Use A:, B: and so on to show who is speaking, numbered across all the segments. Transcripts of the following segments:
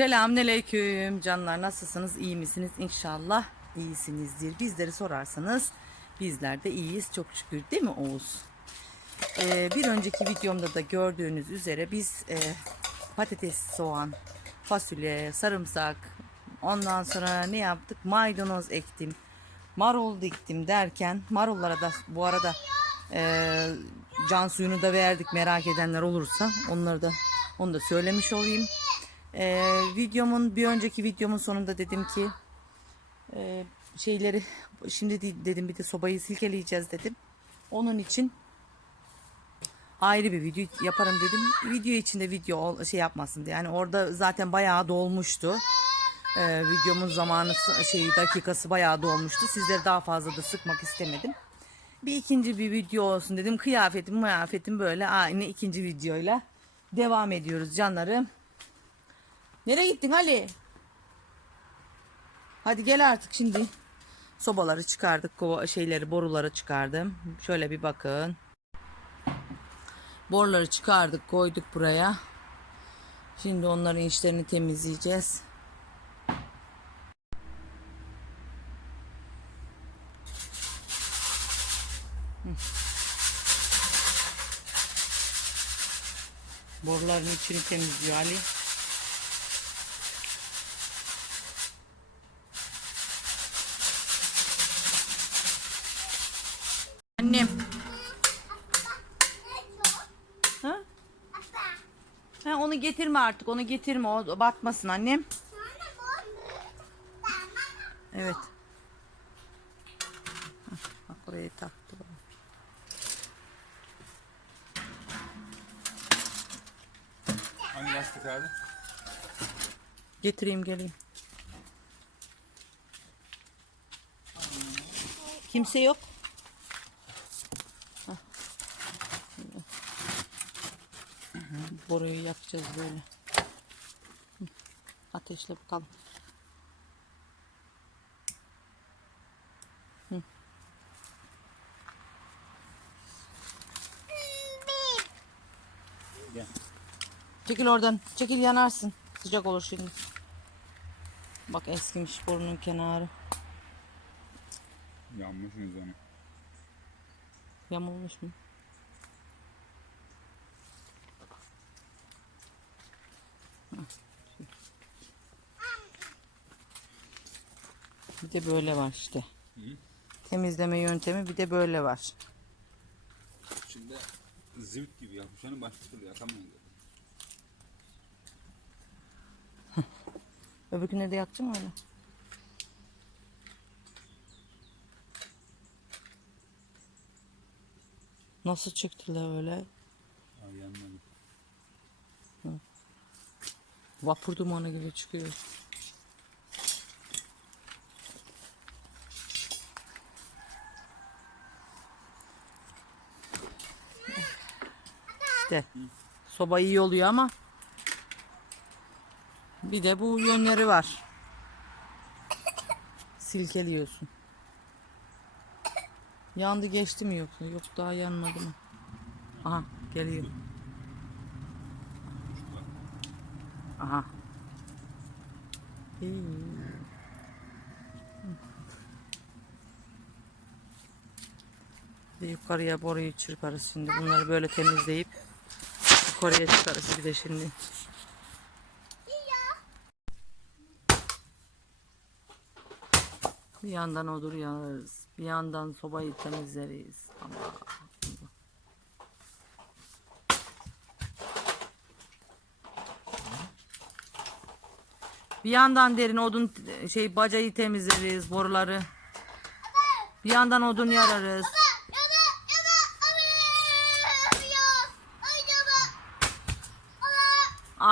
A: Selamünaleyküm canlar. Nasılsınız? İyi misiniz? İnşallah iyisinizdir. Bizleri sorarsanız bizler de iyiyiz. Çok şükür. Değil mi Oğuz? Ee, bir önceki videomda da gördüğünüz üzere biz e, patates soğan fasulye sarımsak ondan sonra ne yaptık? Maydanoz ektim. Marul diktim derken marullara da bu arada e, can suyunu da verdik merak edenler olursa. Onları da onu da söylemiş olayım. Ee, videomun bir önceki videomun sonunda dedim ki e, şeyleri şimdi de- dedim bir de sobayı silkeleyeceğiz dedim. Onun için ayrı bir video yaparım dedim. Video içinde video şey yapmasın diye. Yani orada zaten bayağı dolmuştu. Ee, videomun zamanı şeyi dakikası bayağı dolmuştu. Sizleri daha fazla da sıkmak istemedim. Bir ikinci bir video olsun dedim. Kıyafetim, kıyafetim böyle aynı ikinci videoyla devam ediyoruz canlarım. Nereye gittin Ali? Hadi gel artık şimdi. Sobaları çıkardık, şeyleri, boruları çıkardım. Şöyle bir bakın. Boruları çıkardık, koyduk buraya. Şimdi onların içlerini temizleyeceğiz. Boruların içini temizliyor Ali. Annem. Ha? Ha onu getirme artık. Onu getirme. O batmasın annem. Evet. Bak oraya taktı.
B: Hangi lastik abi?
A: Getireyim geleyim. Kimse yok. Boruyu yapacağız böyle. Ateşle bakalım.
B: Gel.
A: Çekil oradan. Çekil yanarsın. Sıcak olur şimdi. Bak eskimiş borunun kenarı.
B: Yanmışsınız onu.
A: Yamulmuş mu? Bir de böyle var işte. Temizleme yöntemi bir de böyle var.
B: Şimdi zivit gibi yapmış. Hani başka türlü yakamayın.
A: Öbürküne de yakacağım öyle. Nasıl çıktılar öyle?
B: Aa, yanmadı.
A: Vapur dumanı gibi çıkıyor. İşte soba iyi oluyor ama bir de bu yönleri var. Silkeliyorsun. Yandı geçti mi yoksa? Yok daha yanmadı mı? Aha geliyor. Aha. İyi. Yukarıya boruyu çırparız şimdi. Bunları böyle temizleyip yukarıya çıkarız bir de şimdi. Bir yandan odur yanarız. Bir yandan sobayı temizleriz. Allah. Bir yandan derin odun şey bacayı temizleriz boruları. Bir yandan odun yararız.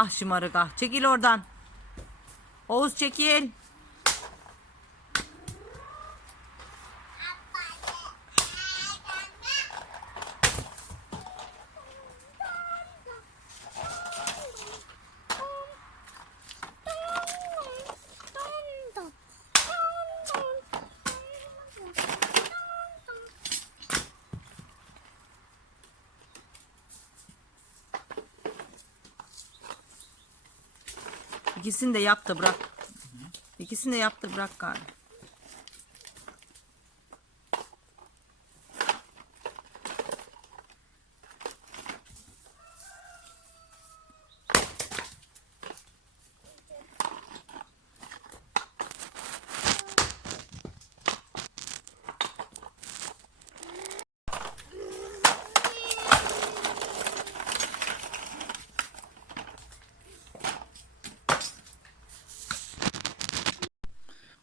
A: Ah şımarık ah. Çekil oradan. Oğuz çekil. İkisini de yap da bırak. İkisini de yap da bırak gari.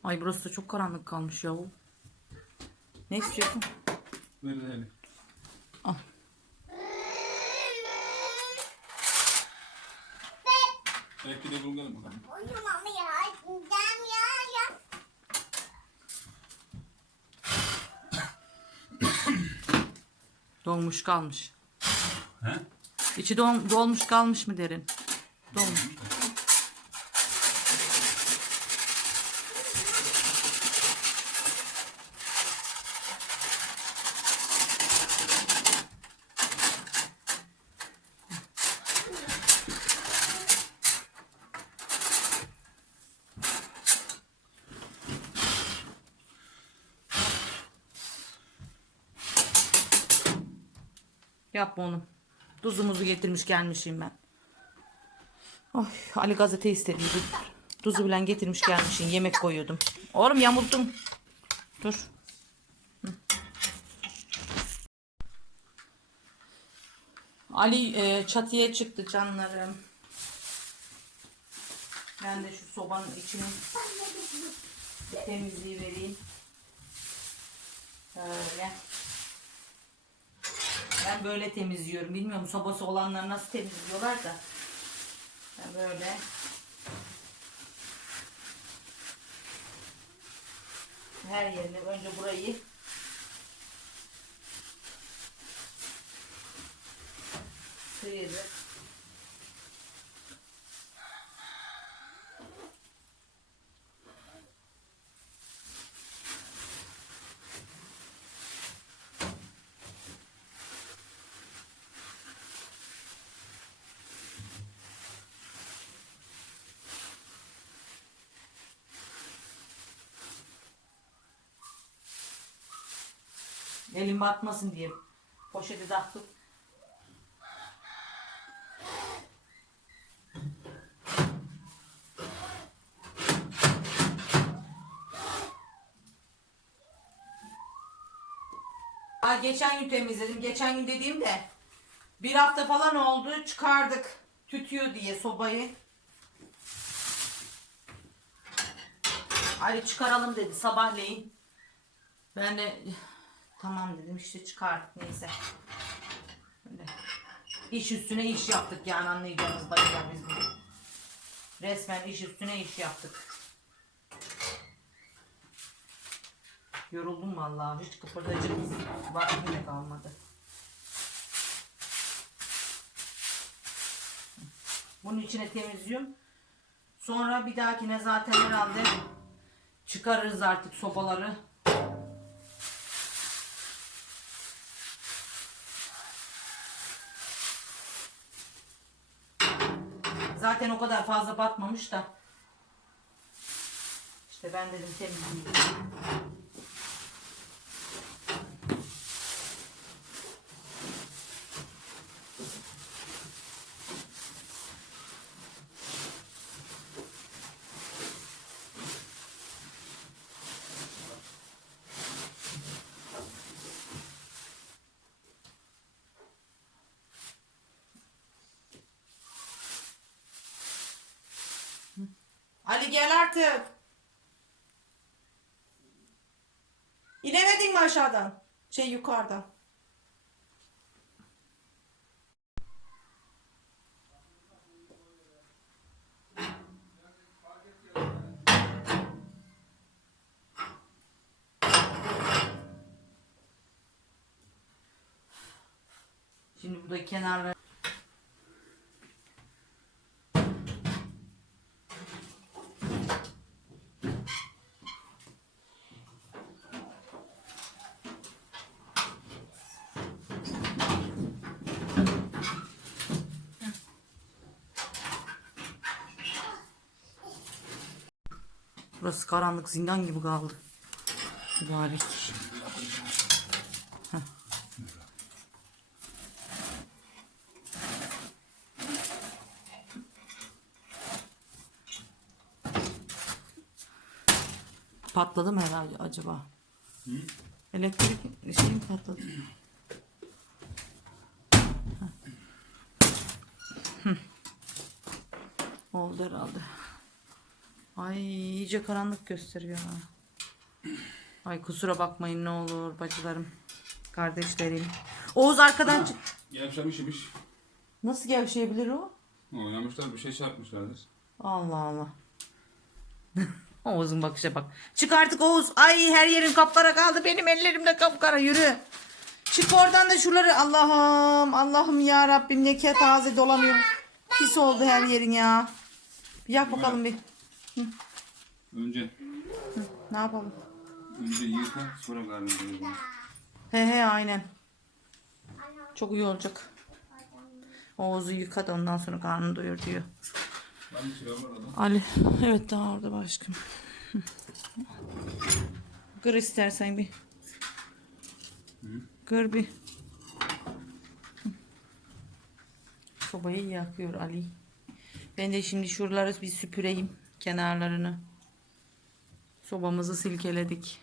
A: Ay burası da çok karanlık kalmış ya. Ne istiyorsun?
B: Ver de hele.
A: Al.
B: Belki de bulgalım bakalım.
A: Dolmuş kalmış.
B: He?
A: İçi dol- dolmuş kalmış mı derin? Dolmuş. Yapma onu. Tuzumuzu getirmiş gelmişim ben. Ay, Ali gazete istediydi. Tuzu bilen getirmiş gelmişim. Yemek koyuyordum. Oğlum yamuldum. Dur. Ali e, çatıya çıktı canlarım. Ben de şu sobanın içini temizliği vereyim. Böyle. Ben böyle temizliyorum. Bilmiyorum sobası olanlar nasıl temizliyorlar da. Ben böyle. Her yerini önce burayı sıyırıp elim batmasın diye poşeti taktık. Aa, geçen gün temizledim. Geçen gün dediğimde bir hafta falan oldu. Çıkardık. Tütüyor diye sobayı. Ali çıkaralım dedi sabahleyin. Ben de tamam dedim işte çıkardık neyse. Böyle. İş üstüne iş yaptık yani anlayacağınız bacılar biz bunu. Resmen iş üstüne iş yaptık. Yoruldum vallahi hiç kıpırdayacak vaktim de kalmadı. Bunun içine temizliyorum. Sonra bir dahakine zaten herhalde çıkarırız artık sobaları. Zaten o kadar fazla batmamış da. İşte ben dedim temizleyeyim. Ali gel artık. İnemedin mi aşağıdan? Şey yukarıdan. Şimdi burada kenarları Burası karanlık zindan gibi kaldı. Mübarek. Heh. Patladı mı herhalde acaba? Elektrik şey mi patladı? Hı. Oldu herhalde. Ay iyice karanlık gösteriyor ha. Ay kusura bakmayın ne olur bacılarım. Kardeşlerim. Oğuz arkadan çık.
B: Gevşemiş imiş.
A: Nasıl gevşeyebilir o?
B: Oynamışlar bir şey çarpmışlardır.
A: Allah Allah. Oğuz'un bakışa bak. Çık artık Oğuz. Ay her yerin kapkara kaldı. Benim ellerimde kapkara. Yürü. Çık oradan da şuraları. Allah'ım. Allah'ım ya Rabbim. Kağıt taze dolamıyorum. Pis oldu her yerin ya. Bir yak bakalım bir.
B: Önce
A: Ne yapalım?
B: önce yıka sonra karnını.
A: He he aynen. Çok iyi olacak. Oğuz'u yıka da ondan sonra karnını doyur diyor. Ali. Evet daha orada başkım. Kır istersen bir. Kır bir. Sobayı yakıyor Ali. Ben de şimdi şuraları bir süpüreyim. Kenarlarını. Sobamızı silkeledik.